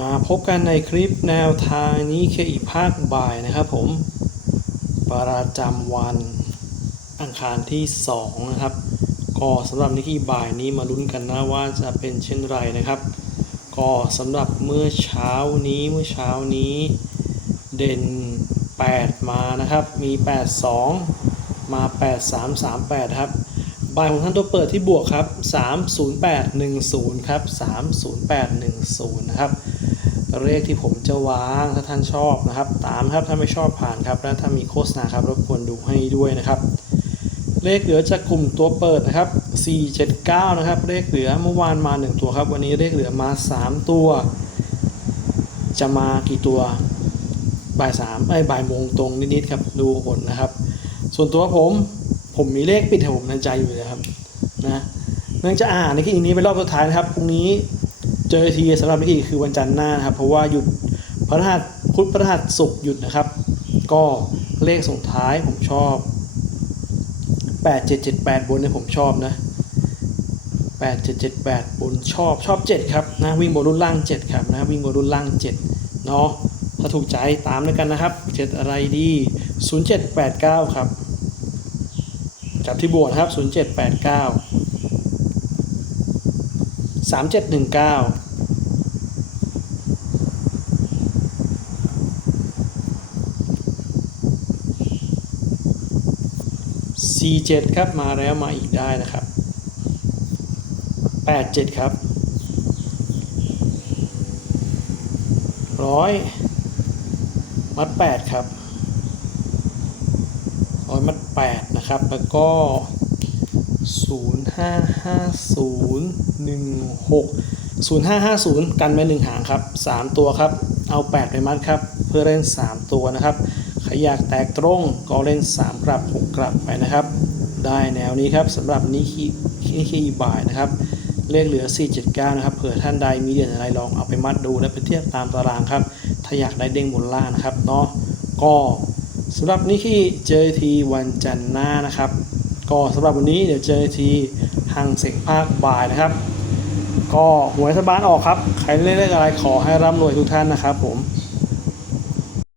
มาพบกันในคลิปแนวทางนี้แค่อีกภาคบ่ายนะครับผม ประจำวันอังคารที่ 2 นะครับ ก็สำหรับนิกกี้บ่ายนี้มาลุ้นกันนะว่าจะเป็นเช่นไรนะครับ ก็สำหรับเมื่อเช้านี้เมื่อเช้านี้เด่น 8 มานะครับ มี 82 มา 8338 ครับบ่ายของท่านตัวเปิดที่บวกครับ 30810 ครับ 30810 นะครับ เลขที่ผมจะวางถ้าท่านชอบนะครับ ตามครับถ้าไม่ชอบผ่านครับ และถ้ามีโฆษณาครับรบกวนดูให้ด้วยนะครับ เลขเหลือจากกลุ่มตัวเปิดนะครับ 479 นะครับ เลขเหลือเมื่อวานมา 1 ตัวครับ วันนี้เลขเหลือมา 3 ตัว จะมากี่ตัวบ่ายสามไอ้บ่ายโมงตรงนิดๆครับดูผลนะครับ ส่วนตัวผมผมมีเลขปิดให้ผมในใจอยู่เลยครับนะเนื่องจากอ่านในคลิปนี้เป็นรอบสุดท้ายนะครับพรุ่งนี้ เจอทีสำหรับนิกกี้คือวันจันทร์หน้านะครับ เพราะว่าหยุดพระหัสพุธพระหัสศุกร์หยุดนะครับ ก็เลขส่งท้ายผมชอบ 8778 บนเนี่ยผมชอบนะ8778 บนชอบชอบ 7 ครับนะวิ่งบนรุ่นล่าง 7 ครับนะวิ่งบนรุ่นล่าง 7 เนาะถ้าถูกใจตามด้วยกันนะครับ 7 อะไรดี 0789 ครับจับที่บวกนะครับ 0789 3719 47ครับมาแล้วมาอีกได้นะครับ87ครับร้อยมัด8ครับร้อยมัด8นะครับ แล้วก็ 055016 0550กันไปหนึ่งหางครับ3ตัวครับ เอา8ไปมัดครับ เพื่อเล่น3ตัวนะครับใครอยากแตกตรงก็เล่น3กลับ6กลับไปนะครับ ได้แนวนี้ครับสำหรับนิคินิคิบายนะครับเลขเหลือ 479 นะครับ เผื่อท่านใดมีเด่นอะไรลองเอาไปมัดดูและไปเทียบตามตารางครับ ถ้าอยากได้เด้งบนล่างนะครับเนาะ ก็สำหรับนิคิเจอทีวันจันทร์หน้านะครับ ก็สำหรับวันนี้เดี๋ยวเจอทีห่างเสกภาคบ่ายนะครับ ก็หวยสบานออกครับ ใครเล่นเลขอะไรขอให้ร่ำรวยทุกท่านนะครับผม